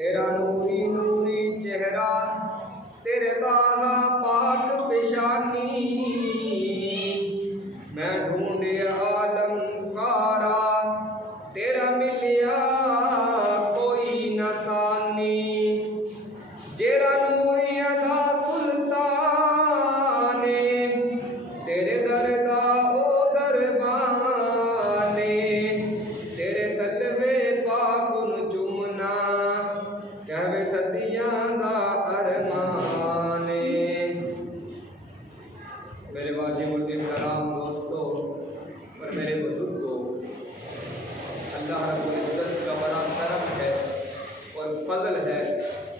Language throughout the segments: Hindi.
तेरा नूरी नूरी चेहरा, तेरे दाहा पाक पेशानी, मैं ढूंढे आलम सारा, तेरा मिलिया कोई न सानी। जेरा नूरी अदा सुल्ताने, तेरे दरदा ओ दरबाने, तेरे तलवे पाकुन चुमना, कहवे सदियां दा अरमाने। मेरे वाजिबुल इहतराम दोस्तों और मेरे बुजुर्गों, अल्लाह रब्बुल इज्जत का बड़ा करम है और फजल है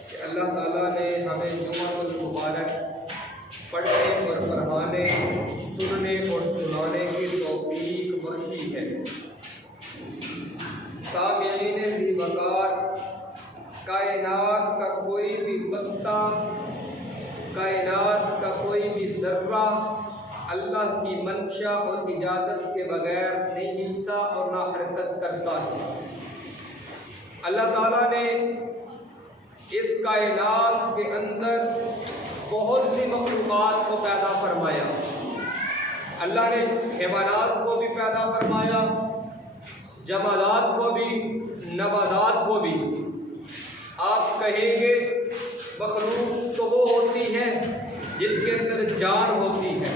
कि अल्लाह ताला ने हमें जुमातुल मुबारक पढ़ने और पढ़ाने, सुनने और सुनाने की तौफीक बख्शी है। सामिईन ज़ी वक़ार, कायनात का कोई भी बस्ता, कायनात का कोई भी ज़र्रा अल्लाह की मंशा और इजाज़त के बगैर नहीं हिलता और ना हरकत करता है। अल्लाह ताला ने इस कायनात के अंदर बहुत सी मखलूक़ात को पैदा फरमाया। अल्लाह ने हैवानात को भी पैदा फरमाया, जमालात को भी, नबादात को भी। आप कहेंगे मखलूक तो वो होती है जिसके अंदर जान होती है।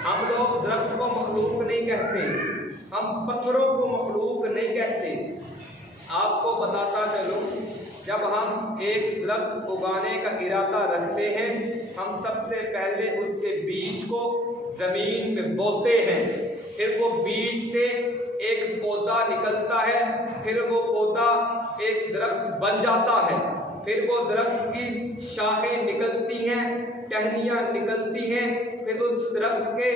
हम लोग दरख्त को मखलूक नहीं कहते, हम पत्थरों को मखलूक नहीं कहते। आपको बताता चलूं, जब हम एक दरख्त उगाने का इरादा रखते हैं, हम सबसे पहले उसके बीज को ज़मीन में बोते हैं, फिर वो बीज से एक पौधा निकलता है, फिर वो पौधा एक दरख्त बन जाता है, फिर वो दरख्त की शाखें निकलती हैं, टहनियाँ निकलती हैं, फिर उस दरख्त के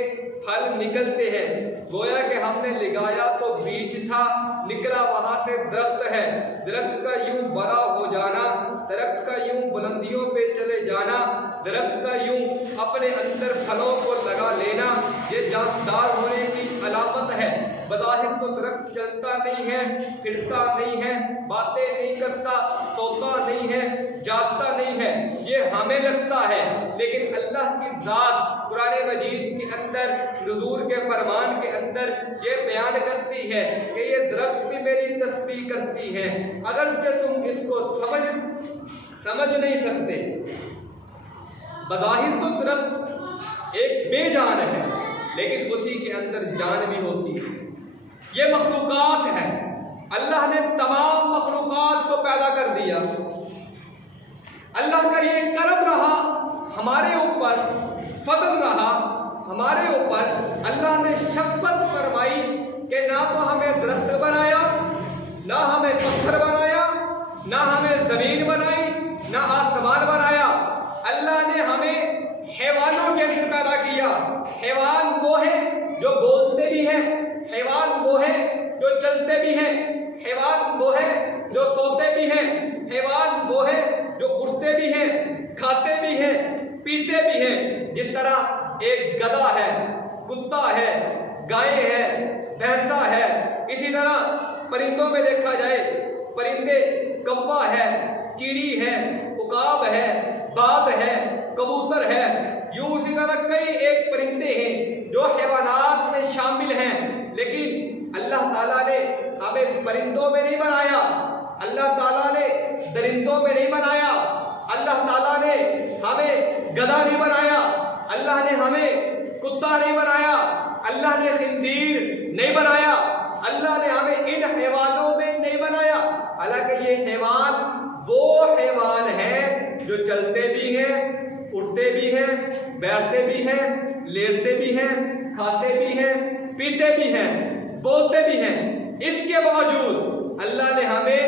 फल निकलते हैं। गोया कि हमने लगाया तो बीज था, निकला वहाँ से दरख्त है। दरख्त का यूं बड़ा हो जाना, दरख्त का यूं बुलंदियों पे चले जाना, दरख्त का यूं अपने अंदर फलों को लगा लेना, ये जानदार होने की अलामत है। बज़ाहिर तो दरख्त चलता नहीं है, फिरता नहीं है, बातें नहीं करता, सोता नहीं है, जागता नहीं है, ये हमें लगता है। लेकिन अल्लाह की ज़ात कुरान मजीद के अंदर, हुज़ूर के फरमान के अंदर ये बयान करती है कि ये दरख्त भी मेरी तस्बीह करती है। अगर तुम इसको समझ नहीं सकते, बज़ाहिर तो दरख्त एक बेजान है, लेकिन उसी के अंदर जान भी होती है। ये मखलूक़ात है, अल्लाह ने तमाम मखलूक़ात को पैदा कर दिया। अल्लाह का ये करम रहा हमारे ऊपर, फज़ल रहा हमारे ऊपर। अल्लाह ने शफ़क़त फरमाई कि ना तो हमें दरख्त बनाया, ना हमें पत्थर बनाया, ना हमें ज़मीन बनाई, ना आसमान बनाया। अल्लाह ने हमें हैवानों के अंदर पैदा किया। हैवान वो है जो बोलते भी हैं, हैवान वो है जो चलते भी हैं, हैवान वो है जो सोते भी हैं, हैवान वो है जो उड़ते भी हैं, खाते भी हैं, पीते भी हैं। जिस तरह एक गधा है, कुत्ता है, गाय है, भैंसा है, इसी तरह परिंदों में देखा जाए, परिंदे कौवा है, चीरी है, उकाब है, बाज है, कबूतर है, यूं उसी तरह कई एक परिंदे हैं जो हैवानात में शामिल हैं। लेकिन अल्लाह ताला ने हमें परिंदों में नहीं बनाया, अल्लाह ताला ने दरिंदों में नहीं बनाया, अल्लाह ताला ने हमें गधा नहीं बनाया, अल्लाह ने हमें कुत्ता नहीं बनाया, अल्लाह ने खिंजीर नहीं बनाया, अल्लाह ने हमें इन हैवानों में नहीं बनाया। हालांकि ये हैवान वो हैवान है जो चलते भी हैं, उड़ते भी हैं, बैठते भी हैं, लेटते भी हैं, खाते भी हैं, पीते भी हैं, बोलते भी हैं। इसके बावजूद अल्लाह ने हमें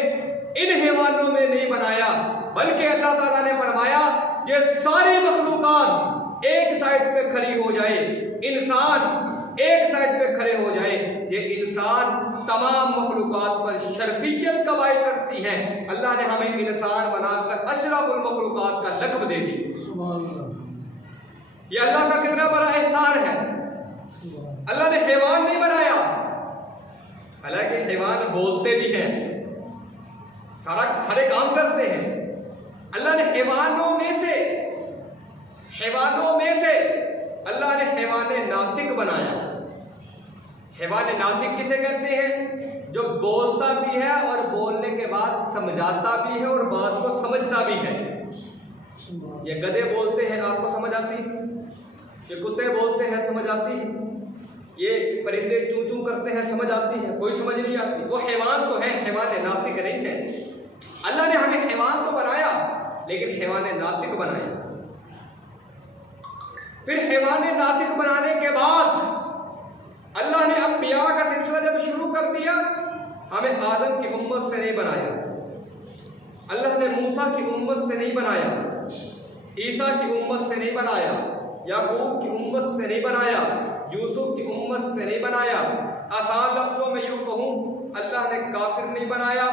इन हैवानों में नहीं बनाया, बल्कि अल्लाह ताला ने फरमाया ये सारी मखलूक़ात एक साइड पे खड़ी हो जाए, इंसान एक साइड पे खड़े हो जाए। ये इंसान तमाम मखलूक़ात पर शर्फियत का बाइस रखती है। अल्लाह ने हमें इंसान बनाकर अशरफुल मखलूक़ात का लक़ब दे दी। ये अल्लाह का कितना बड़ा एहसान है। अल्लाह ने हैवान नहीं बनाया, हालांकि हैवान बोलते भी हैं, सारे काम करते हैं, हैवानों में से अल्लाह ने हैवान नातिक बनाया। हैवान नातिक किसे कहते हैं? जो बोलता भी है और बोलने के बाद समझाता भी है और बात को समझता भी है। ये गधे बोलते हैं, आपको समझ आती है? ये कुत्ते बोलते हैं, समझ आती है? ये परिंदे चू चू करते हैं, समझ आती है? कोई समझ नहीं आती। वो हैवान तो है, हैवान नातिक नहीं है। अल्लाह ने हमें हैवान तो बनाया, लेकिन हैवान नातिक बनाया। फिर हैवान नातिक बनाने के बाद अल्लाह ने अंबिया का सिलसिला जब शुरू कर दिया, हमें आदम की उम्मत से नहीं बनाया, अल्लाह ने मूसा की उम्मत से नहीं बनाया, ईसा की उम्मत से नहीं बनाया, याकूब की उम्मत से नहीं बनाया, यूसुफ की उम्मत से नहीं बनाया। आसान लफ्जों में यूं कहूं, अल्लाह ने काफिर नहीं बनाया,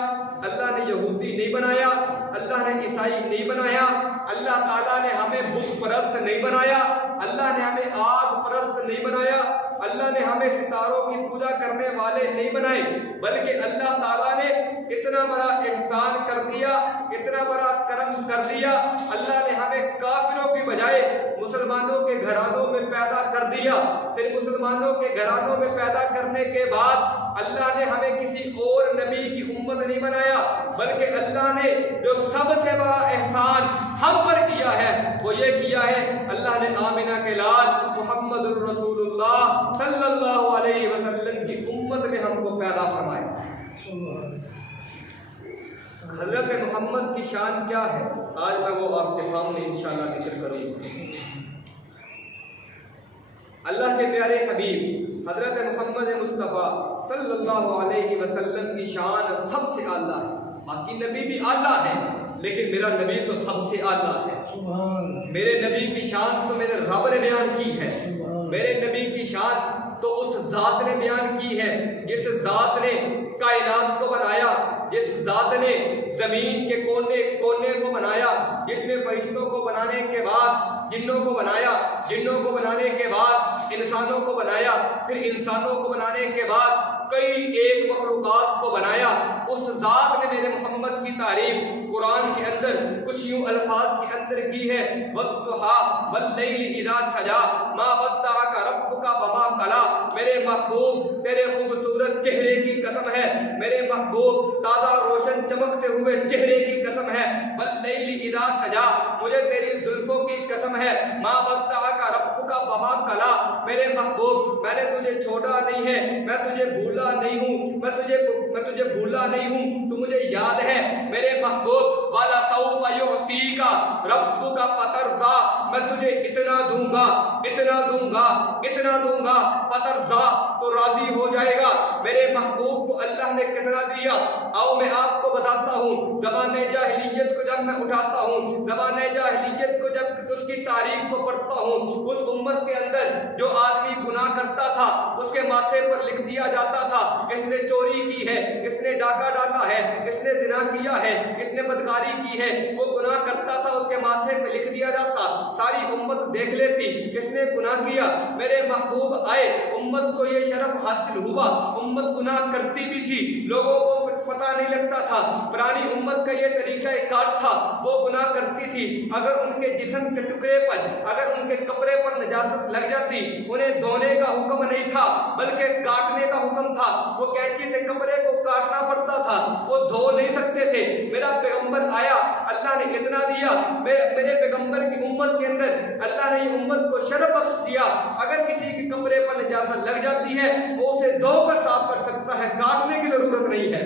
अल्लाह ने यहूदी नहीं बनाया, अल्लाह ने ईसाई नहीं बनाया, अल्लाह ताला ने हमें बुत परस्त नहीं बनाया, अल्लाह ने हमें आग परस्त नहीं बनाया, अल्लाह ने हमें सितारों की पूजा करने वाले नहीं बनाए, बल्कि अल्लाह ताला ने इतना बड़ा एहसान कर दिया, इतना बड़ा करम कर दिया। अल्लाह ने हमें काफिरों की बजाय मुसलमानों के घरानों में पैदा कर दिया। फिर मुसलमानों के घरानों में पैदा करने के बाद अल्लाह ने हमें किसी और नबी की उम्मत नहीं बनाया, बल्कि अल्लाह ने जो सबसे बड़ा एहसान हम पर किया है वो ये किया है, अल्लाह ने आमिना के लाल मुहम्मदुर रसूलुल्लाह सल्लल्लाहु अलैहि वसल्लम की उम्मत में हमको पैदा फरमाया। हज़रत मोहम्मद की शान क्या है, आज मैं वो आपके सामने इंशाअल्लाह जिक्र करूँगा। अल्लाह के प्यारे हबीब हज़रत मोहम्मद मुस्तफ़ा सल्लल्लाहु अलैहि वसल्लम की शान सबसे आला है। बाकी नबी भी आला है, लेकिन मेरा नबी तो सबसे आला है। मेरे नबी की शान तो मेरे रब ने बयान की है। मेरे नबी की शान तो उस ज़ात ने बयान की है जिस ज़ात ने कायनात को बनाया, जिस ज़ात ने ज़मीन के कोने कोने को बनाया, जिसने फरिश्तों को बनाने के बाद जिन्नों को बनाया, जिन्नों को बनाने के बाद इंसानों को बनाया, फिर इंसानों को बनाने के बाद कई एक मखलूक़ात को बनाया। उस ज़ात ने मेरे मोहम्मद की तारीफ कुरान के अंदर कुछ यूं अल्फाज के अंदर की है, वस्सुहा वल्लैलि इज़ा सजा मा वद्दअका रब्बुका वमा कला। मेरे महबूब तेरे खूबसूरत चेहरे की कसम है, मेरे महबूब ताज़ा रोशन चमकते हुए चेहरे की कसम है, वल्लैलि इज़ा सजा मुझे तेरी जुल्फों की कसम है, मा वद्दअका रब्बुका वमा कला। मेरे महबूब मैंने तुझे छोड़ा नहीं है, मैं तुझे भूला नहीं हूँ, मैं तुझे भूला नहीं हूँ, तू मुझे याद है। मेरे महबूब वाला सौफ युअतीका रब्बुका फतरज़ा, मैं तुझे इतना दूंगा, इतना दूंगा, इतना दूंगा, फतरज़ा तो राजी हो जाएगा। मेरे महबूब को अल्लाह ने कितना दिया, आओ मैं आपको बताता हूँ। ज़माने जाहिलियत को जब मैं उठाता हूँ, ज़माने जाहिलियत को जब उसकी तारीख को पढ़ता हूँ, उस उम्मत के अंदर जो आदमी गुनाह करता था उसके माथे पर लिख दिया जाता था, इसने चोरी की है, इसने डाका डाला है, इसने जिना किया है, इसने बदकारी की है। वो गुनाह करता था, उसके माथे पर लिख दिया जाता, सारी उम्मत देख लेती इसने गुनाह किया। मेरे महबूब आए, उम्मत को ये शरफ हासिल हुआ, उम्मत गुनाह करती भी थी, लोगों को पता नहीं लगता था। पुरानी उम्मत का ये तरीका कार था, वो गुनाह करती थी, अगर उनके जिस्म के टुकड़े पर, अगर उनके कपड़े पर नजासत लग जाती, उन्हें धोने का हुक्म नहीं था बल्कि काटने का हुक्म था। वो कैंची से कपड़े को काटना पड़ता था, वो धो नहीं सकते थे। मेरा पैगंबर आया, अल्लाह ने इतना दिया, मेरे पैगंबर की उम्मत के अंदर अल्लाह ने उम्मत को शरफ बख्श दिया, अगर किसी के कपड़े पर नजासत लग जाती है वो उसे धोकर साफ कर सकता है, काटने की जरूरत नहीं है।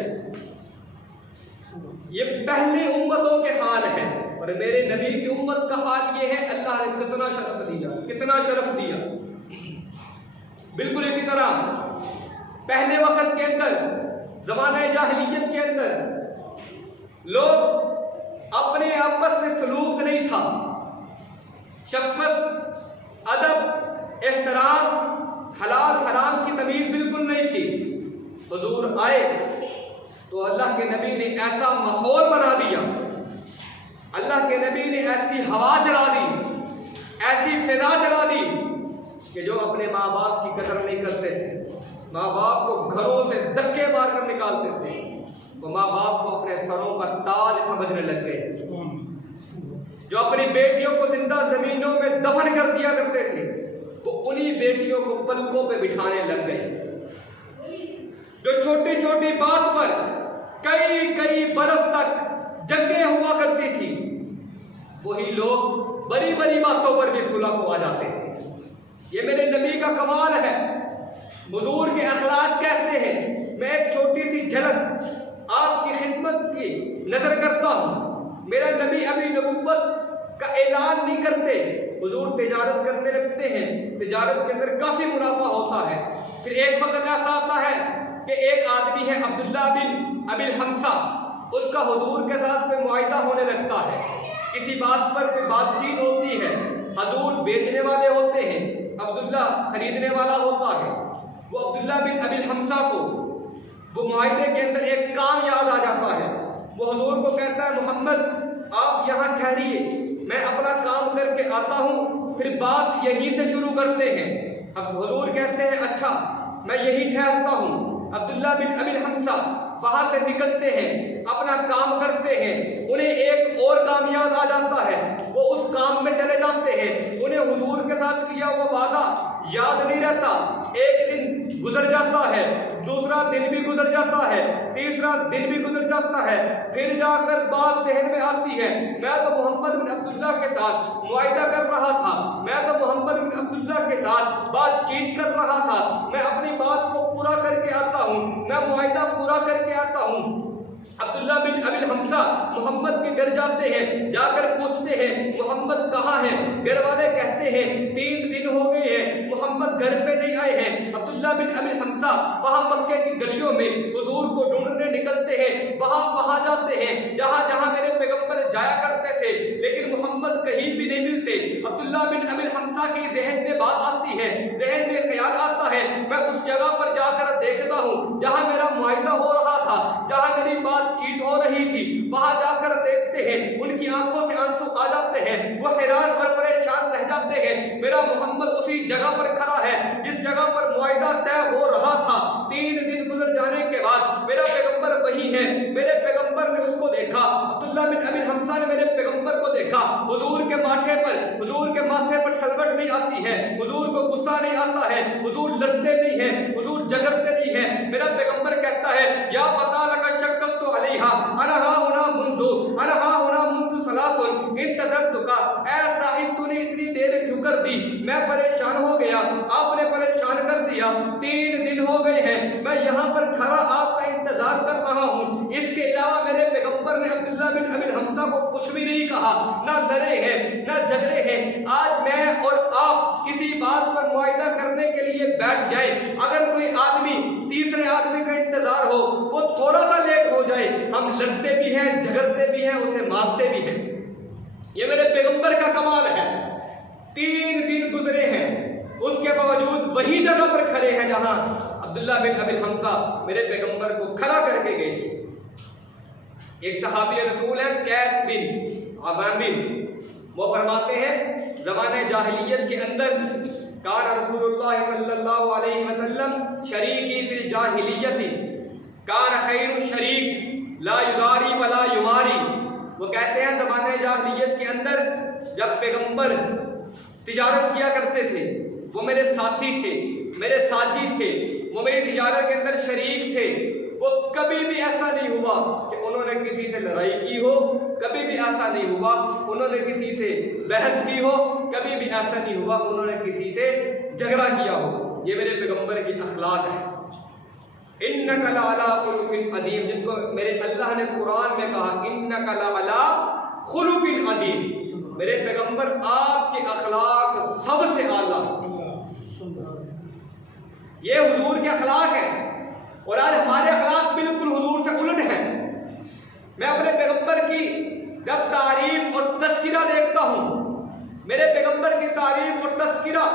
ये पहली उम्मतों के हाल है, और मेरे नबी की उम्मत का हाल ये है। अल्लाह ने कितना शरफ दिया, कितना शरफ दिया। बिल्कुल इसी तरह पहले वक्त के अंदर, ज़माने जाहिलियत के अंदर लोग अपने आपस में सलूक नहीं था, शफ़क़त, अदब, एहतराम, हलाल हराम की तमीज़ बिल्कुल नहीं थी। हुज़ूर आए तो अल्लाह के नबी ने ऐसा माहौल बना दिया, अल्लाह के नबी ने ऐसी हवा चला दी, ऐसी फिजा चला दी कि जो अपने माँ बाप की कदर नहीं करते थे, माँ बाप को घरों से धक्के मारकर निकालते थे, वो माँ बाप को अपने सरों का ताज समझने लग गए। जो अपनी बेटियों को जिंदा जमीनों में दफन कर दिया करते थे, वो उन्हीं बेटियों को पलकों पे बिठाने लग गए। जो छोटी छोटी बात पर कई कई बरस तक जंगें हुआ करती थी, वही लोग बड़ी बड़ी बातों पर भी सुलह को आ जाते थे। ये मेरे नबी का कमाल है। हुजूर के अखलाक कैसे हैं, मैं एक छोटी सी झलक आपकी खिदमत की नजर करता हूँ। मेरा नबी अभी नबुव्वत का ऐलान नहीं करते, हुजूर तिजारत करने लगते हैं। तिजारत के अंदर काफी मुनाफा होता है। फिर एक वक्त ऐसा आता है कि एक आदमी है अब्दुल्ला बिन अबिल हमसा, उसका हुजूर के साथ कोई मुआहिदा होने लगता है। किसी बात पर कोई बातचीत होती है, हुजूर बेचने वाले होते हैं, अब्दुल्ला खरीदने वाला होता है। वो अब्दुल्ला बिन अबिल हमसा को वो मुआहिदे के अंदर एक काम याद आ जाता है। वो हुजूर को कहता है, मोहम्मद आप यहाँ ठहरिए, मैं अपना काम करके आता हूँ, फिर बात यहीं से शुरू करते हैं। अब हुजूर कहते हैं अच्छा मैं यहीं ठहरता हूँ। अब्दुल्ला बिन अबिल हमसा वहां से निकलते हैं, अपना काम करते हैं। उन्हें एक और काम याद आ जाता है, वो उस काम में चले जाते हैं। उन्हें हुजूर के साथ किया हुआ वादा याद नहीं रहता। एक दिन गुजर जाता है, दूसरा दिन भी गुजर जाता है, तीसरा दिन भी गुजर जाता है। फिर जाकर बात जहन में आती है, मैं तो मोहम्मद बिन अब्दुल्ला के साथ मुआहिदा कर रहा था, मैं तो मोहम्मद बिन अब्दुल्ला के साथ बातचीत कर रहा था, मैं अपनी बात को पूरा करके आता हूँ, मैं मुआहिदा पूरा करके आता हूँ। अब्दुल्ला बिन अबिल हमसा मोहम्मद के घर जाते हैं, जाकर पूछते हैं मोहम्मद कहाँ हैं? घर वाले कहते हैं 3 दिन हो गए हैं, मोहम्मद घर पे नहीं आए हैं। अब्दुल्ला बिन अबिल हमसा वहाँ मक्के की गलियों में हुजूर को ढूंढने निकलते हैं, वहाँ जाते हैं जहाँ मेरे पैगंबर जाया करते थे, लेकिन मोहम्मद कहीं भी नहीं मिलते। अब्दुल्ला बिन अबिल हमसा की जहन में बात आती है, जहन में ख्याल आता है, मैं उस जगह पर जाकर देखता हूँ जहाँ मेरा मुआहिदा हो रहा था, जहाँ मेरी बातचीत हो रही थी। वहां जाकर देखते हैं, उनकी आंखों से आंसू आ जाते हैं, वो हैरान और परेशान रह जाते हैं। मेरा मोहम्मद उसी जगह पर खड़ा है जिस जगह पर मुआहिदा तय हो रहा था। 3 दिन गुजर जाने के बाद मेरा पैगंबर वही है, मेरे पैगंबर ने उसको देखा। अब्दुल्ला बिन अबिल हमसा ने मेरे पैगंबर को देखा। हुजूर के माथे पर सलवट नहीं आती है, हुजूर को गुस्सा नहीं आता है, हुजूर लड़ते नहीं है, हुजूर झगड़ते नहीं है। मेरा पैगंबर कहता है या पता लगा शक्कत तो अलैहा अनहा हुना मुंज़ु सलासुन इंतज़रतुका, ऐ साहिब तूने इतनी देर क्यों कर दी? मैं परेशान हो गया, आपने परेशान कर दिया। 3 दिन हो गए हैं, मैं यहाँ पर खड़ा आपका इंतजार कर रहा हूँ। इसके अलावा मेरे पैगंबर ने अब्दुल्ला बिन अबिल हमसा को कुछ भी नहीं कहा, ना लड़े हैं ना झगड़े हैं। आज मैं और आप किसी बात पर मुआहिदा करने के लिए बैठ जाए, अगर कोई आदमी तीसरे आदमी का इंतजार हो, वो थोड़ा सा लेट हो जाए, हम लड़ते भी हैं, झगड़ते भी हैं, उसे मारते भी हैं। ये मेरे पैगंबर का कमाल है। 3 दिन गुजरे हैं, उसके बावजूद वही जगह पर खड़े हैं जहां अब्दुल्ला बिन अबिल हमसा मेरे पैगंबर को खड़ा करके गए थे। एक सहाबी रसूल है कैस बिन अबामिन, वो फरमाते हैं ज़माने जाहिलियत के अंदर कान रसूलुल्लाह सल्लल्लाहु अलैहि वसल्लम शरीकी फिल जाहिलियती कान खैरुन शरीक ला युदारी वला युमारी। वो कहते हैं ज़माने जाहिलियत के अंदर जब पैगंबर तिजारत किया करते थे, वो मेरे साथी थे, मेरे साथी थे, वो मेरी तिजारत के अंदर शरीक थे। वो कभी भी ऐसा नहीं हुआ कि उन्होंने किसी से लड़ाई की हो, कभी भी ऐसा नहीं हुआ उन्होंने किसी से बहस की हो, कभी भी ऐसा नहीं हुआ उन्होंने किसी से झगड़ा किया हो। ये मेरे पैगंबर की अखलाक है। इन्नका लअला खुलुकिन अज़ीम, जिसको मेरे अल्लाह ने कुरान में कहा इन्नका लअला खुलुकिन अज़ीम। मेरे पैगंबर आपके अखलाक सबसे आला, ये हुजूर के अखलाक है। और आज हमारे अखलाक बिल्कुल हुजूर से उलट हैं। मैं अपने पैगंबर की जब तारीफ और तस्किरा देखता हूँ, मेरे पैगंबर की तारीफ और तस्किरा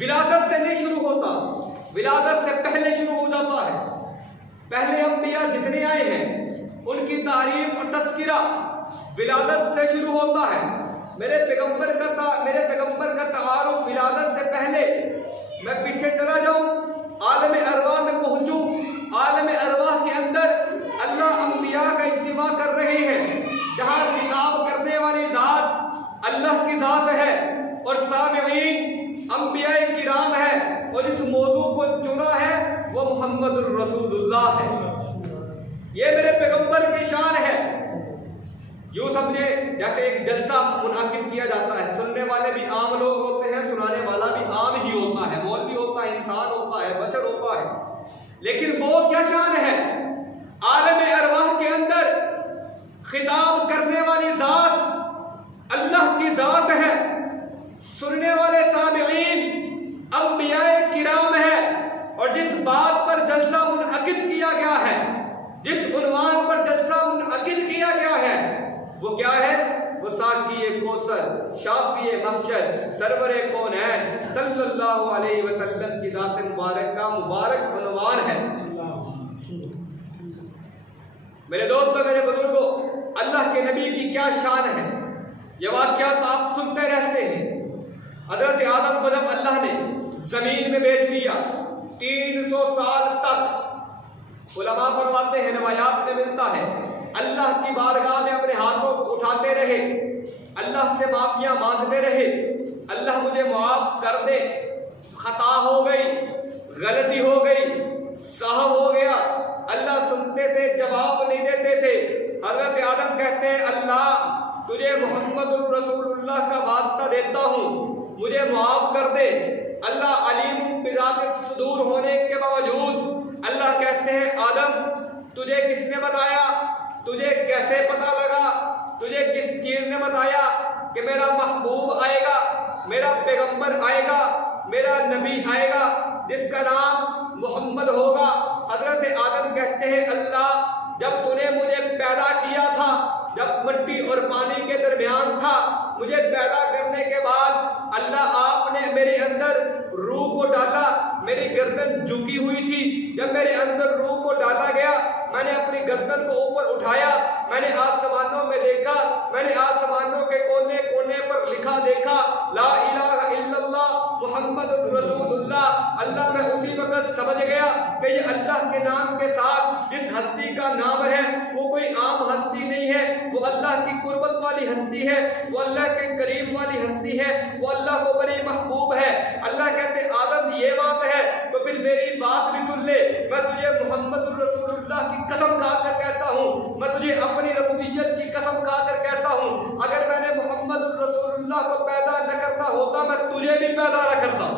विलादत से नहीं शुरू होता, विलादत से पहले शुरू हो जाता है। पहले अंबिया जितने आए हैं उनकी तारीफ और तस्किरा विलादत से शुरू होता है। मेरे पैगंबर का तारुफ विलादत से पहले, मैं पीछे चला जाऊं, आलम अरवाह में पहुंचूं, आलम अरवाह के अंदर अल्लाह अंबिया का इज्तिमा कर रहे हैं, जहाँ खिताब करने वाली अल्लाह की ज़ात है और सामिईन अंबिया किराम है, और इस मौजू को चुना है वो मुहम्मदुर रसूलुल्लाह है। ये मेरे पैगंबर की शान है। यूँ समझे जैसे एक जलसा मुनाकिब किया जाता है, सुनने वाले भी आम लोग होते हैं, सुनाने वाला भी आम ही होता है, मौलवी होता है, इंसान होता है, बशर होता है, लेकिन वो क्या शान है, आलम अरवाह के अंदर खिताब करने वाली ज़ात अल्लाह की ज़ात है, सुनने वाले सामिईन अंबिया किराम है, और जिस बात पर जलसा मुनअकिद किया गया है, जिस उन्वान पर जलसा मुनअकिद किया गया है, वो क्या है? वो साकी कौसर शाफी महशर सरवरे कौनैन सल्लल्लाहु अलैहि वसल्लम की ज़ात मुबारक का मुबारक उन्वान है। मेरे दोस्तों, मेरे बुजुर्गों, अल्लाह के नबी की क्या शान है। ये वाक़यात आप सुनते रहते हैं। हज़रत आदम को जब अल्लाह ने ज़मीन में भेज दिया, 300 साल तक उलमा फरमाते हैं, रवायात में मिलता है, अल्लाह की बारगाह में अपने हाथों को उठाते रहे, अल्लाह से माफिया मांगते रहे, अल्लाह मुझे माफ कर दे, खता हो गई, गलती हो गई, साहब हो गया। अल्लाह सुनते थे, जवाब नहीं देते थे। हज़रत आदम कहते हैं, अल्लाह तुझे मोहम्मद रसूलुल्लाह का वास्ता देता हूँ, मुझे माफ कर दे। अल्लाह अलीम बिज़ात सुदूर होने के बावजूद अल्लाह कहते हैं, आदम तुझे किसने बताया, तुझे कैसे पता लगा, तुझे किस चीज ने बताया कि मेरा महबूब आएगा, मेरा पैगंबर आएगा, मेरा नबी आएगा जिसका नाम मोहम्मद होगा। हजरत आदम कहते हैं, अल्लाह जब तूने मुझे पैदा किया था, जब मिट्टी और पानी के दरमियान था, मुझे पैदा करने के बाद अल्लाह आपने मेरे अंदर रूह को डाला, मेरी गर्दन झुकी हुई थी, जब मेरे अंदर रूह को डाला गया, मैंने अपनी गर्दन को ऊपर उठाया, मैंने आसमानों में देखा, मैंने आसमानों के कोने कोने पर लिखा देखा, ला इलाहा इल्लल्लाह मुहम्मदुर रसूलुल्लाह। अल्लाह मैं उसी वक्त समझ गया कि ये अल्लाह के नाम के साथ जिस हस्ती का नाम है वो कोई आम हस्ती नहीं है, वो अल्लाह की कुर्बत वाली हस्ती है, वो अल्लाह के करीब वाली हस्ती है, वो अल्लाह को बड़ी महबूब है। अल्लाह कहते आदम ये बात है तो फिर मेरी बात भी सुन ले, मैं तुझे मोहम्मदुर रसूलुल्लाह की कसम खाकर कहता हूँ, मैं तुझे अपनी रबूबियत की कसम खाकर कहता हूँ, अगर मैंने मोहम्मदुर रसूलुल्लाह को पैदा न करना होता मैं तुझे भी पैदा न करता।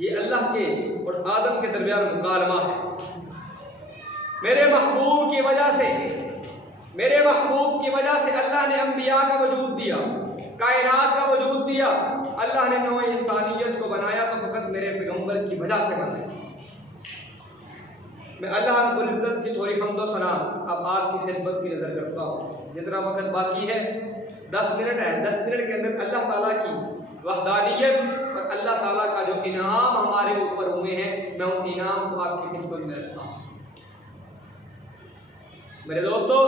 ये अल्लाह के और आदम के दरमियान मुकालमा है। मेरे महबूब की वजह से, मेरे महबूब की वजह से अल्लाह ने अंबिया का वजूद दिया, कायनात का वजूद दिया। अल्लाह ने नौ इंसानियत को बनाया तो फकत मेरे पैगंबर की वजह से बनाया। मैं अल्लाह रब्बुल इज़्ज़त की थोड़ी हम्द सना अब आपकी खिदमत की नज़र करता हूँ। जितना वक्त बाकी है 10 मिनट है, 10 मिनट के अंदर अल्लाह ताला की वहदानियत और अल्लाह ताला का जो इनाम हमारे ऊपर हुए हैं, मैं उन इनाम को आपकी खिदमत में रखता हूँ। मेरे दोस्तों,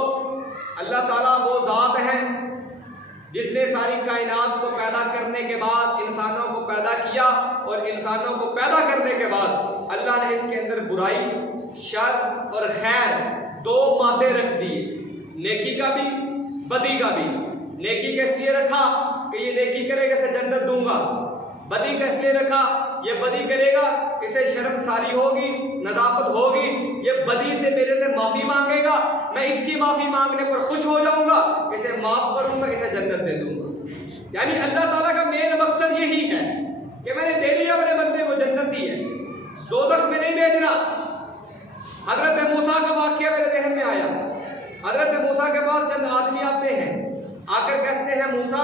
अल्लाह ताला वो ज़ात है जिसने सारी कायनात को पैदा करने के बाद इंसानों को पैदा किया, और इंसानों को पैदा करने के बाद अल्लाह ने इसके अंदर बुराई, शर और खैर दो मादे रख दिए, नेकी का भी बदी का भी। नेकी के इसलिए रखा कि ये नेकी करेगा इसे जन्नत दूंगा, बदी का इसलिए रखा ये बदी करेगा इसे शर्मसारी होगी, नदाफत होगी, ये बदी से मेरे से माफी मांगेगा, मैं इसकी माफी मांगने पर खुश हो जाऊंगा, इसे माफ करूंगा, इसे जन्नत दे दूंगा। यानी अल्लाह ताला का मेन मकसद यही है कि मैंने दे दिया अपने बंदे को, जन्नत दी है, दोज़ख में नहीं भेजना। हजरत मूसा का वाकया मेरे ज़हन में आया। हजरत मूसा के पास चंद आदमी आते हैं, आकर कहते हैं मूसा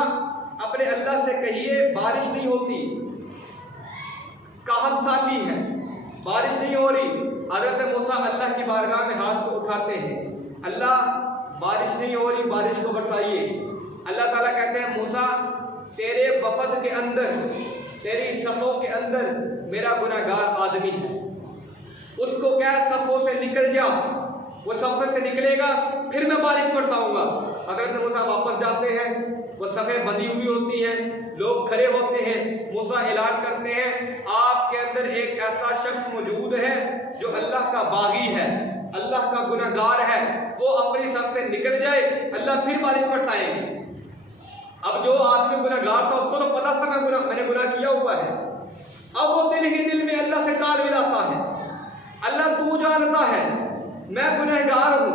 अपने अल्लाह से कहिए बारिश नहीं होती, कहत साली है, बारिश नहीं हो रही। हजरत मूसा अल्लाह की बारगाह में हाथ को उठाते हैं, अल्लाह बारिश नहीं हो रही, बारिश को बरसाइए। अल्लाह ताला कहते हैं मूसा तेरे वफद के अंदर, तेरी सफ़ों के अंदर मेरा गुनाहगार आदमी है, उसको क्या सफ़ों से निकल जा, वो सफ़े से निकलेगा फिर मैं बारिश बरसाऊंगा। हजरत मूसा वापस जाते हैं, वो सफ़ें बंधी हुई होती हैं, लोग खड़े होते हैं, मूसा ऐलान करते हैं आपके अंदर एक ऐसा शख्स मौजूद है जो अल्लाह का बागी है, अल्लाह का गुनाहगार है, वो अपनी सफ से निकल जाए, अल्लाह फिर बारिश बरसाएंगे। अब जो आदमी गुनहगार था उसको तो पता था मैंने गुनाह किया हुआ है। अब वो दिल ही दिल में अल्लाह से काल मिलाता है, अल्लाह तू जानता है मैं गुनहगार हूँ,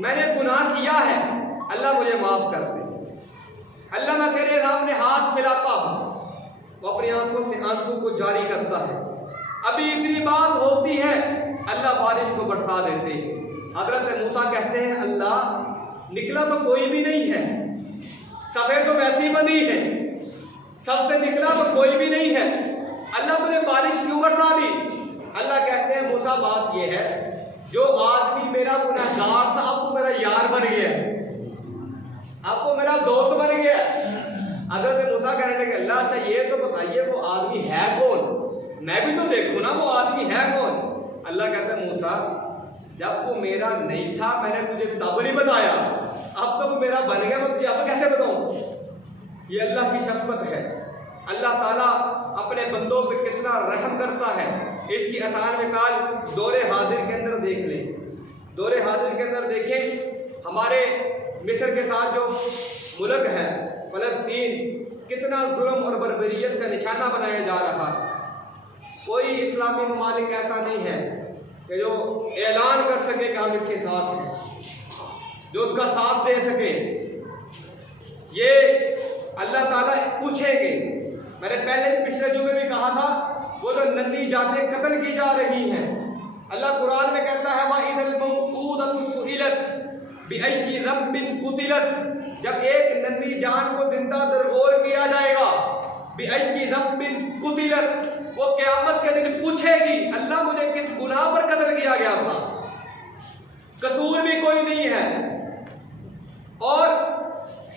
मैंने गुनाह किया है, अल्लाह मुझे माफ कर दे, अल्लाह मैं तेरे सामने हाथ मिलाता हूँ। वो अपनी आंखों से आंसू को जारी करता है। अभी इतनी बात होती है, अल्लाह बारिश को बरसा देते हैं। हजरत मूसा कहते हैं अल्लाह निकला तो कोई भी नहीं है, सफेद तो वैसी बनी है, सबसे निकला तो कोई भी नहीं है, अल्लाह तूने बारिश क्यों बरसा दी? अल्लाह कहते हैं मूसा बात यह है, जो आदमी मेरा गुनहगार था अब वो मेरा यार बन गया, अब वो मेरा दोस्त बन गया। हजरत मूसा कहने लगे अल्लाह अच्छा ये तो बताइए वो आदमी है कौन, मैं भी तो देखूं ना वो आदमी है कौन। अल्लाह कहते हैं मूसा जब वो मेरा नहीं था मैंने तुझे तब नहीं बताया, अब तो वो मेरा बन गया, मैं तुझे अब कैसे बताऊं। ये अल्लाह की शफ़क़त है। अल्लाह ताला अपने बंदों पे कितना रहम करता है, इसकी आसान मिसाल दौरे हाजिर के अंदर देख लें। दौरे हाजिर के अंदर देखें, हमारे मिस्र के साथ जो मुल्क है फ़लस्तीन, कितना जुल्म और बर्बरियत का निशाना बनाया जा रहा है। कोई इस्लामी ममालिक ऐसा नहीं है कि जो ऐलान कर सके कि हम इसके साथ हैं, जो उसका साथ दे सके। ये अल्लाह ताला पूछेंगे। मैंने पहले पिछले जुमे में भी कहा था, वो जो नन्ही जातें कत्ल की जा रही हैं, अल्लाह कुरान में कहता है वइज़ल मौऊदतु सुइलत बिअय्यि ज़ंबिन कुतिलत, जब एक नन्ही जान को जिंदा दरगोर किया जाएगा, बिअय्यि ज़ंबिन कुतिलत, वो क़यामत के दिन पूछेगी अल्लाह मुझे किस गुनाह पर कत्ल किया गया था, कसूर भी कोई नहीं है और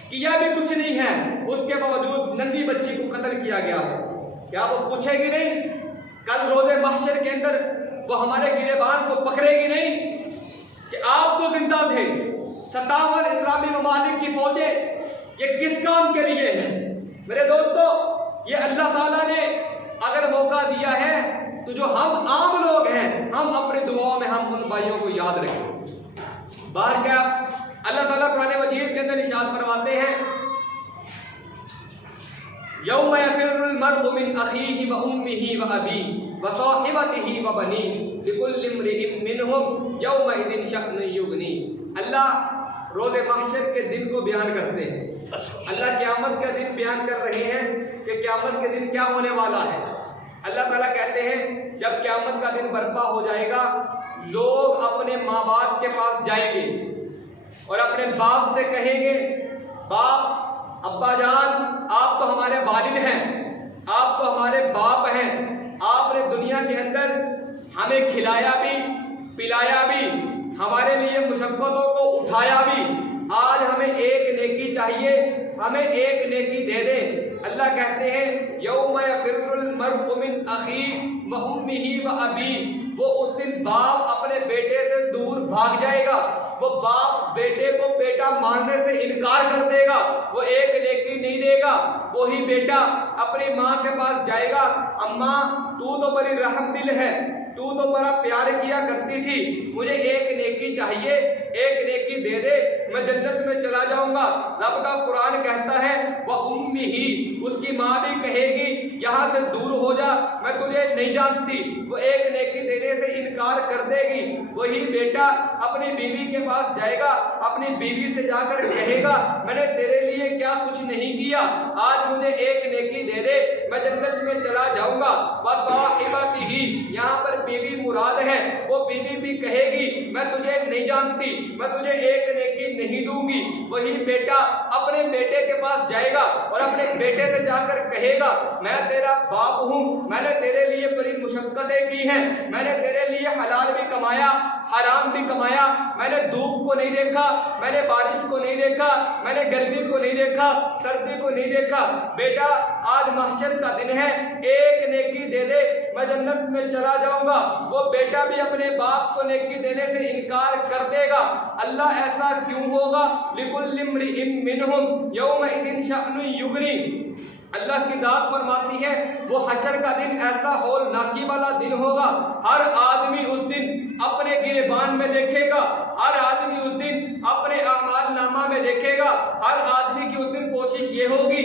किया भी कुछ नहीं है, उसके बावजूद नन्ही बच्ची को कत्ल किया गया है। क्या वो पूछेगी नहीं? कल रोज़े महशर के अंदर वो हमारे गिरेबान को पकड़ेगी नहीं कि आप तो जिंदा थे, 57 इस्लामी ममालिक की फौजें ये किस काम के लिए हैं? मेरे दोस्तों, ये अल्लाह ताला ने अगर मौका दिया है तो जो हम आम लोग हैं, हम अपनी दुआओं में हम उन भाइयों को याद रखें। बाहर क्या अल्लाह ताला कुरान मजीद के अंदर इरशाद फरमाते हैं, यौम यफ़िर्रुल मर्उ मिन अख़ीहि व उम्मिहि व अबीहि व साहिबतिहि व बनीहि लिकुल्लि इम्रिइन मिनहुम यौमइज़िन शअनुन युग़नी। अल्लाह रोज़े महशर के दिन को बयान करते हैं। अल्लाह क़यामत का दिन बयान कर रहे हैं कि क़यामत के दिन क्या होने वाला है। अल्लाह ताला कहते हैं जब क़यामत का दिन बर्पा हो जाएगा, लोग अपने माँ बाप के पास जाएंगे और अपने बाप से कहेंगे, बाप अब्बा जान आप तो हमारे वालिद हैं, आप तो हमारे बाप हैं, आपने दुनिया के अंदर हमें खिलाया भी पिलाया भी, हमारे लिए मुशक्क़तों को उठाया भी, आज हमें एक नेकी चाहिए, हमें एक नेकी दे दे। अल्लाह कहते हैं यौम यफ़िर्रुल मर्उ मिन अख़ीहि व उम्मिहि व अबीहि, वो उस दिन बाप अपने बेटे से दूर भाग जाएगा, वो बाप बेटे को बेटा मानने से इनकार कर देगा, वो एक नेकी नहीं देगा। वही बेटा अपनी माँ के पास जाएगा, अम्मा तू तो बड़ी रहम दिल है, तू तो बड़ा प्यार किया करती थी, मुझे एक नेकी चाहिए, एक नेकी दे दे, मैं जन्नत में चला जाऊंगा। रब का कुरान कहता है व उम्मिही, उसकी माँ भी कहेगी यहाँ से दूर हो जा, मैं तुझे नहीं जानती, वो एक नेकी देने से इनकार कर देगी। वही बेटा अपनी बीवी के पास जाएगा, अपनी बीवी से जाकर कहेगा मैंने तेरे लिए क्या कुछ नहीं किया, आज मुझे एक नेकी दे दे, मैं जन्नत में चला जाऊंगा। व साहिबतिही, यहाँ पर बीवी मुराद है, वो बीवी भी कहेगी मैं तुझे नहीं जानती, मैं तुझे एक नेकी नहीं दूंगी। वही बेटा अपने बेटे के पास जाएगा और अपने बेटे से जाकर कहेगा मैं तेरा बाप हूँ, मैंने तेरे लिए बड़ी मुशक्कतें की हैं, मैंने तेरे लिए हलाल भी कमाया हराम भी कमाया, मैंने धूप को नहीं देखा, मैंने बारिश को नहीं देखा, मैंने गर्मी को नहीं देखा, सर्दी को नहीं देखा। बेटा आज महशर का दिन है, एक नेकी दे दे, मैं जन्नत में चला जाऊंगा। वो बेटा भी अपने बाप को नेकी देने से इनकार कर देगा। अल्लाह ऐसा क्यों होगा? लिकुल्लि इम्रिइन मिनहुम यौमइज़िन शअनुन युग़नी। अल्लाह की जात फरमाती है वो हशर का दिन ऐसा हौलनाकी वाला दिन होगा, हर आदमी उस दिन अपने गिरेबान में देखेगा, हर आदमी उस दिन अपने आमाल नामा में देखेगा, हर आदमी की उस दिन कोशिश ये होगी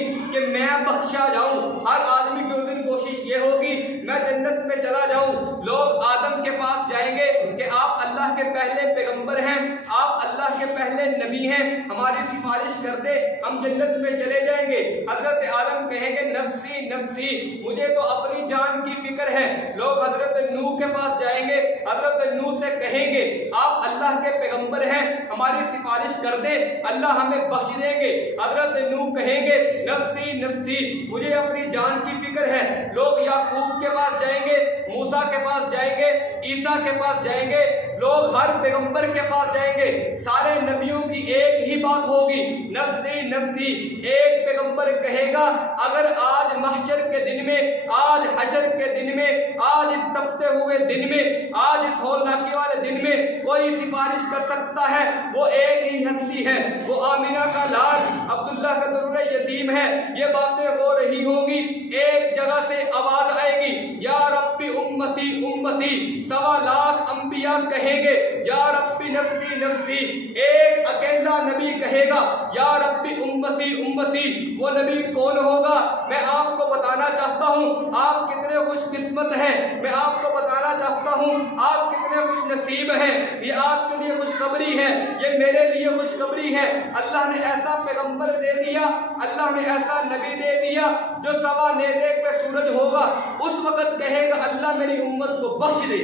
बख्शा जाऊं। हर आदमी की उस दिन कोशिश ये होगी मैं जन्नत में चला जाऊं। लोग आदम के पास जाएंगे कि आप अल्लाह के पहले पैगंबर हैं, आप अल्लाह के पहले नबी हैं, हमारी सिफारिश कर दे, हम जन्नत में चले जाएंगे। हजरत आदम कहेंगे नफ्सी नफ्सी, मुझे तो अपनी जान की फिक्र है। लोग हजरत नूह के पास जाएंगे, हजरत नूह से कहेंगे आप अल्लाह के पैगंबर हैं, हमारी सिफारिश कर दे, अल्लाह हमें बख्श देंगे। हजरत नूह कहेंगे नफ्सी नफ्सी, मुझे अपनी जान की फिक्र है। लोग याकूब के पास जाएंगे, मूसा के पास जाएंगे, ईसा के पास जाएंगे, लोग हर पैगंबर के पास जाएंगे। सारे नबियों की एक ही बात होगी नफ्सी नफ्सी। एक पैगंबर कहेगा अगर आज महशर के दिन में, आज हशर के दिन में, आज इस तपते हुए दिन में, आज इस होलनाकी वाले दिन में कोई सिफारिश कर सकता है, वो एक ही हस्ती है, वो आमिना का लाल अब्दुल्ला का दुर्र यतीम है। ये बातें हो रही होगी, एक जगह से आवाज आएगी या रब्बी उम्मती उम्मती। 1.25 लाख अंबिया कहेंगे या रब्बी नफ्सी नफ्सी। एक अकेला नबी कहेगा या रब्बी उम्मती उम्मती। वो नबी कौन होगा मैं आपको बताना चाहता हूँ। आप कितने खुशकिस्मत हैं मैं आपको बताना चाहता हूँ। आप कितने खुश नसीब हैं, ये आपके लिए खुशखबरी है, ये मेरे लिए खुशखबरी है। अल्लाह ने ऐसा पैगंबर दे दिया, अल्लाह ने ऐसा नबी दे दिया जो 1.25 नेज़े पे सूरज होगा, उस वक्त कहेगा अल्लाह मेरी उम्मत को बख्श दे।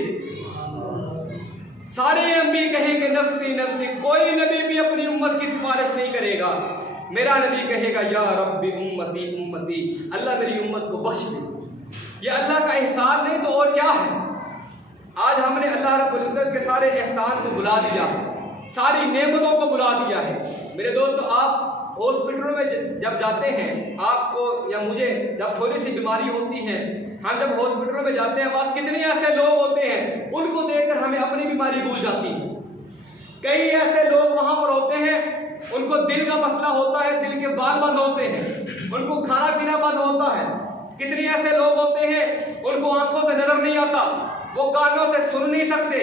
सारे नबी कहेंगे नफ्सी नफ्सी, कोई नबी भी अपनी उम्मत की सिफारिश नहीं करेगा। मेरा नबी कहेगा या रब्बी उम्मती उम्मती, अल्लाह मेरी उम्मत को बख्श दे। ये अल्लाह का एहसान नहीं तो और क्या है। आज हमने अल्लाह रब्बुल इज्जत के सारे एहसान को बुला दिया है, सारी नेमतों को बुला दिया है। मेरे दोस्तों, आप हॉस्पिटलों में जब जाते हैं, आपको या मुझे जब थोड़ी सी बीमारी होती है, हम जब हॉस्पिटलों में जाते हैं वहाँ कितने ऐसे लोग होते हैं उनको देखकर हमें अपनी बीमारी भूल जाती है। कई ऐसे लोग वहाँ पर होते हैं उनको दिल का मसला होता है, दिल के वाल बंद होते हैं, उनको खाना पीना बंद होता है। कितने ऐसे लोग होते हैं उनको आंखों से नजर नहीं आता, वो कानों से सुन नहीं सकते।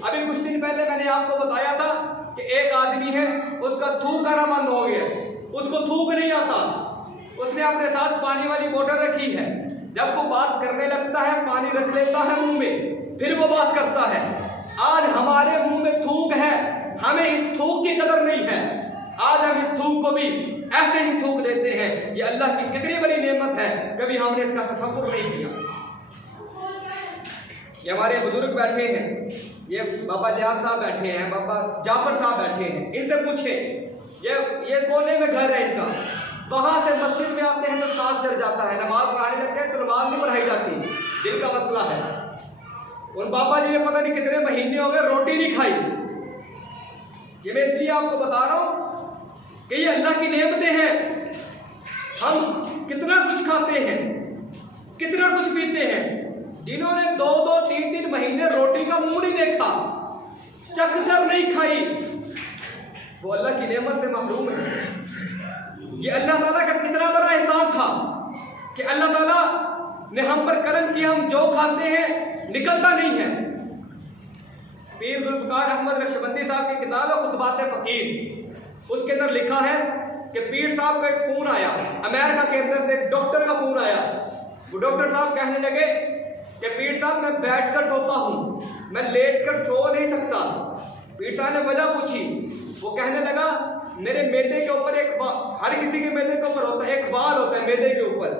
अभी कुछ दिन पहले मैंने आपको बताया था कि एक आदमी है, उसका थूक आना बंद हो गया, उसको थूक नहीं आता। उसने अपने साथ पानी वाली बोतल रखी है, जब वो बात करने लगता है पानी रख लेता है मुंह में, फिर वो बात करता है। आज हमारे मुंह में थूक है, हमें इस थूक की कदर नहीं है। आज हम इस थूक को भी ऐसे ही थूक देते हैं। ये अल्लाह की कितनी बड़ी नेमत है, कभी हमने इसका तसव्वुर नहीं किया। ये हमारे बुजुर्ग बैठे हैं, ये बाबा लियाज साहब बैठे हैं, बाबा जाफर साहब बैठे हैं, इनसे पूछें ये कोने में घर है इनका, वहां से मस्जिद में आते हैं तो सांस चढ़ जाता है, नमाज पढ़ाने लगते हैं तो नमाज नहीं पढ़ाई जाती, दिल का मसला है। और बाबा जी ने पता नहीं कितने महीने हो गए रोटी नहीं खाई। ये मैं इसलिए आपको बता रहा हूं कि ये अल्लाह की नेमतें हैं। हम कितना कुछ खाते हैं, कितना कुछ पीते हैं। जिन्होंने 2-2, 3-3 महीने रोटी का मुंह नहीं देखा, चख कर नहीं खाई, वो अल्लाह की नेमत से महरूम है। ये अल्लाह ताला का कितना बड़ा एहसान था कि अल्लाह ताला ने हम पर करम किया। हम जो खाते हैं निकलता नहीं है। पीर जुल्फ़िकार अहमद नक्शबंदी साहब की किताब है खुतबात फकीर, उसके अंदर लिखा है कि पीर साहब का एक फोन आया, अमेरिका के अंदर से एक डॉक्टर का फोन आया। वो डॉक्टर साहब कहने लगे कि पीर साहब मैं बैठकर सोता हूँ, मैं लेटकर सो नहीं सकता। पीर साहब ने वजह पूछी, वो कहने लगा मेरे मैदे के ऊपर एक हर किसी के मैदे के ऊपर होता है, एक वाल होता है मैदे के ऊपर।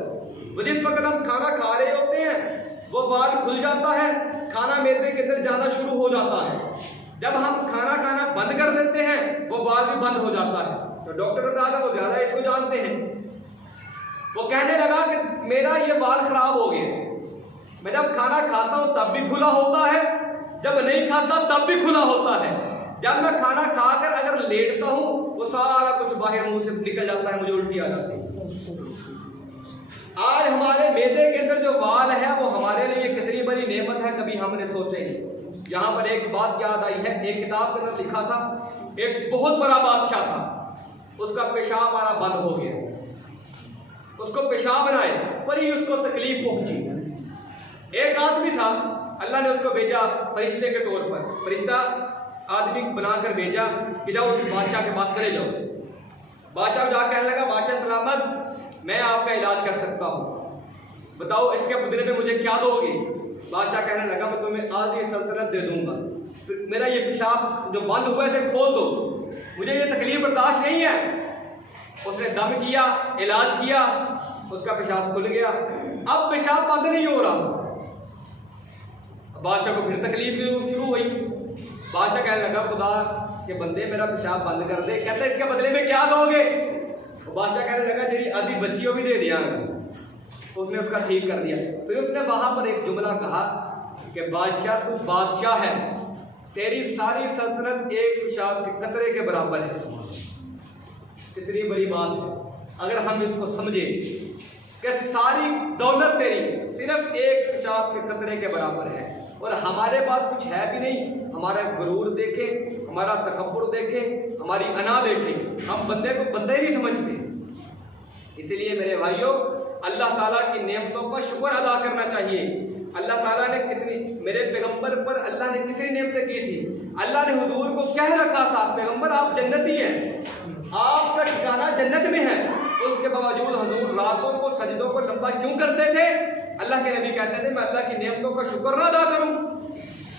वो जिस वक्त हम खाना खा रहे होते हैं वो वाल खुल जाता है, खाना मैदे के अंदर जाना शुरू हो जाता है। जब हम खाना खाना बंद कर देते हैं वो वाल भी बंद हो जाता है। तो डॉक्टर दादा वो ज्यादा इसको जानते हैं। वो कहने लगा कि मेरा ये वाल खराब हो गया, मैं जब खाना खाता हूँ तब भी खुला होता है, जब नहीं खाता तब भी खुला होता है। जब मैं खाना खाकर अगर लेटता हूँ वो सारा कुछ बाहर मुंह से निकल जाता है, मुझे उल्टी आ जाती है। आज हमारे मैदे के अंदर जो वाल है वो हमारे लिए कितनी बड़ी नेमत है, कभी हमने सोचे नहीं। यहाँ पर एक बात याद आई है, एक किताब के अंदर लिखा था एक बहुत बड़ा बादशाह था, उसका पेशाब आना बंद हो गया, उसको पेशाब बनाए पर ही उसको तकलीफ पहुंची। एक आदमी था, अल्लाह ने उसको भेजा फरिश्ते के तौर पर, फरिश्ता आदमी बनाकर भेजा कि जाओ बादशाह के पास चले जाओ। बादशाह जा कहने लगा बादशाह सलामत, मैं आपका इलाज कर सकता हूँ, बताओ इसके बदले में मुझे क्या दोगे? बादशाह कहने लगा मैं तुम्हें आधी सल्तनत दे दूंगा, मेरा ये पेशाब जो बंद हुआ है इसे खोल दो, मुझे ये तकलीफ बर्दाश्त नहीं है। उसने दम किया, इलाज किया, उसका पेशाब खुल गया। अब पेशाब बंद नहीं हो रहा। बादशाह को फिर तकलीफ शुरू हुई। बादशाह कहने लगा खुदा के बंदे मेरा पेशाब बंद कर दे। कहते इसके बदले में क्या दोगे? बादशाह कहने लगा तेरी आधी बच्चियों भी दे दिया। उसने उसका ठीक कर दिया। फिर उसने वहां पर एक जुमला कहा कि बादशाह तू बादशाह है, तेरी सारी सल्तनत एक पेशाब के कतरे के बराबर है। कितनी बड़ी बात है अगर हम इसको समझे कि सारी दौलत तेरी सिर्फ एक पेशाब के कतरे के बराबर है, और हमारे पास कुछ है भी नहीं। हमारा गुरूर देखे, हमारा तकब्बुर देखे, हमारी अना देखे, हम बंदे को बंदे ही नहीं समझते। इसलिए मेरे भाइयों, अल्लाह ताला की नेमतों का शुक्र अदा करना चाहिए। अल्लाह ताला ने कितनी, मेरे पैगंबर पर अल्लाह ने कितनी नेमतें की थी। अल्लाह ने हुजूर को कह रखा था पैगंबर आप जन्नती हैं, आपका ठिकाना जन्नत में है। उसके बावजूद हुजूर रातों को सजदों को लंबा क्यों करते थे? अल्लाह के नबी कहते थे मैं अल्लाह की नेमतों का शुक्र ना अदा करूं।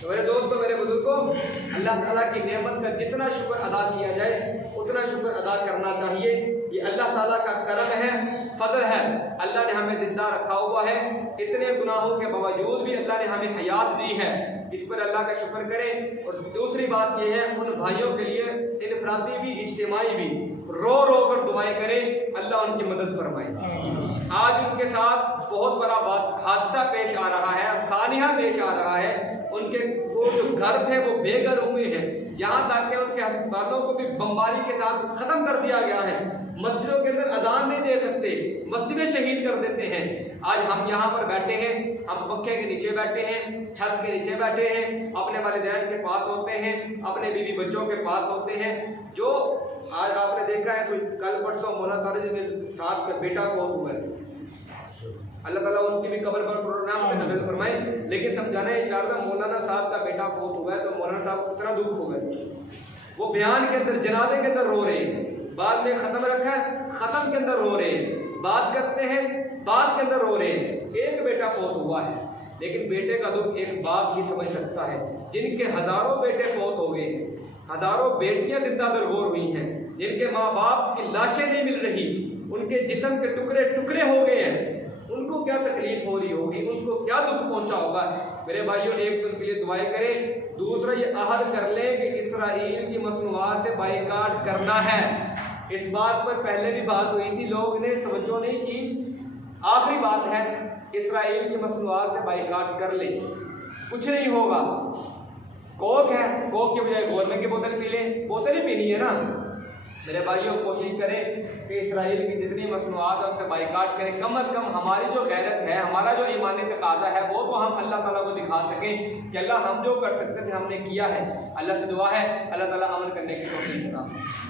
तो मेरे दोस्तों, मेरे बुजुर्गों, अल्लाह ताला की नेमत का जितना शुक्र अदा किया जाए उतना शुक्र अदा करना चाहिए। ये अल्लाह ताला का करम है, फजल है। अल्लाह ने हमें जिंदा रखा हुआ है, इतने गुनाहों के बावजूद भी अल्लाह ने हमें हयात दी है, इस पर अल्लाह का शुक्र करें। और दूसरी बात यह है उन भाइयों के लिए इनफरादी भी इज्तिमाई भी रो रो कर दुआएं करें, अल्लाह उनकी मदद फरमाए। आज उनके साथ बहुत बड़ा हादसा पेश आ रहा है, सानिया पेश आ रहा है। उनके वो जो घर थे वो बेघर हुए हैं, यहाँ तक कि उनके अस्पतालों को भी बमबारी के साथ खत्म कर दिया गया है। मस्जिदों के अंदर अजान नहीं दे सकते, मस्जिदें शहीद कर देते हैं। आज हम यहाँ पर बैठे हैं, हम पंखे के नीचे बैठे हैं, छत के नीचे बैठे हैं, अपने वालिदैन के पास होते हैं, अपने बीवी बच्चों के पास होते हैं। जो आज आपने देखा है कोई कल परसों मौलाना तारज में साहब का बेटा फौत हुआ है, अल्लाह ताला उनकी भी कब्र पर प्रोग्राम में नजर फरमाए। लेकिन समझाना ये चाह रहा, मौलाना साहब का बेटा फौत हुआ है तो मौलाना साहब को कितना दुख हुआ है। वो बयान के अंदर, जनाजे के अंदर रो रहे हैं, बाद में खत्म रखा है, खत्म के अंदर रो रहे हैं, बात करते हैं, बात के अंदर रो रहे हैं। एक बेटा फौत हुआ है, लेकिन बेटे का दुख एक बाप ही समझ सकता है। जिनके हजारों बेटे फौत हो गए, हजारों बेटियां जिंदा दरगोर हुई हैं, जिनके माँ बाप की लाशें नहीं मिल रही, उनके जिस्म के टुकड़े टुकड़े हो गए हैं, उनको क्या तकलीफ हो रही होगी, उनको क्या दुख पहुंचा होगा। मेरे भाइयों, एक तो उनके लिए दुआएं करें, दूसरा ये अहद कर लें कि इसराइल की मसनूआत से बाइकाट करना है। इस बात पर पहले भी बात हुई थी, लोग ने तवज्जो नहीं की। आखिरी बात है, इसराइल की मसनूआत से बाइकाट कर ले, कुछ नहीं होगा। कोक है, कोक के बजाय गोलमेट की बोतल पी लें, बोतल ही पीनी है ना। मेरे भाइयों, कोशिश करें कि इसराइल की जितनी मसनूआत है उससे बाइकाट करें। कम अज़ कम हमारी जो गैरत है, हमारा जो ईमानी तकाज़ा है, वो तो हम अल्लाह ताला को दिखा सकें कि अल्लाह हम जो कर सकते थे हमने किया है। अल्लाह से दुआ है अल्लाह ताला अमल करने की तौफीक देता है।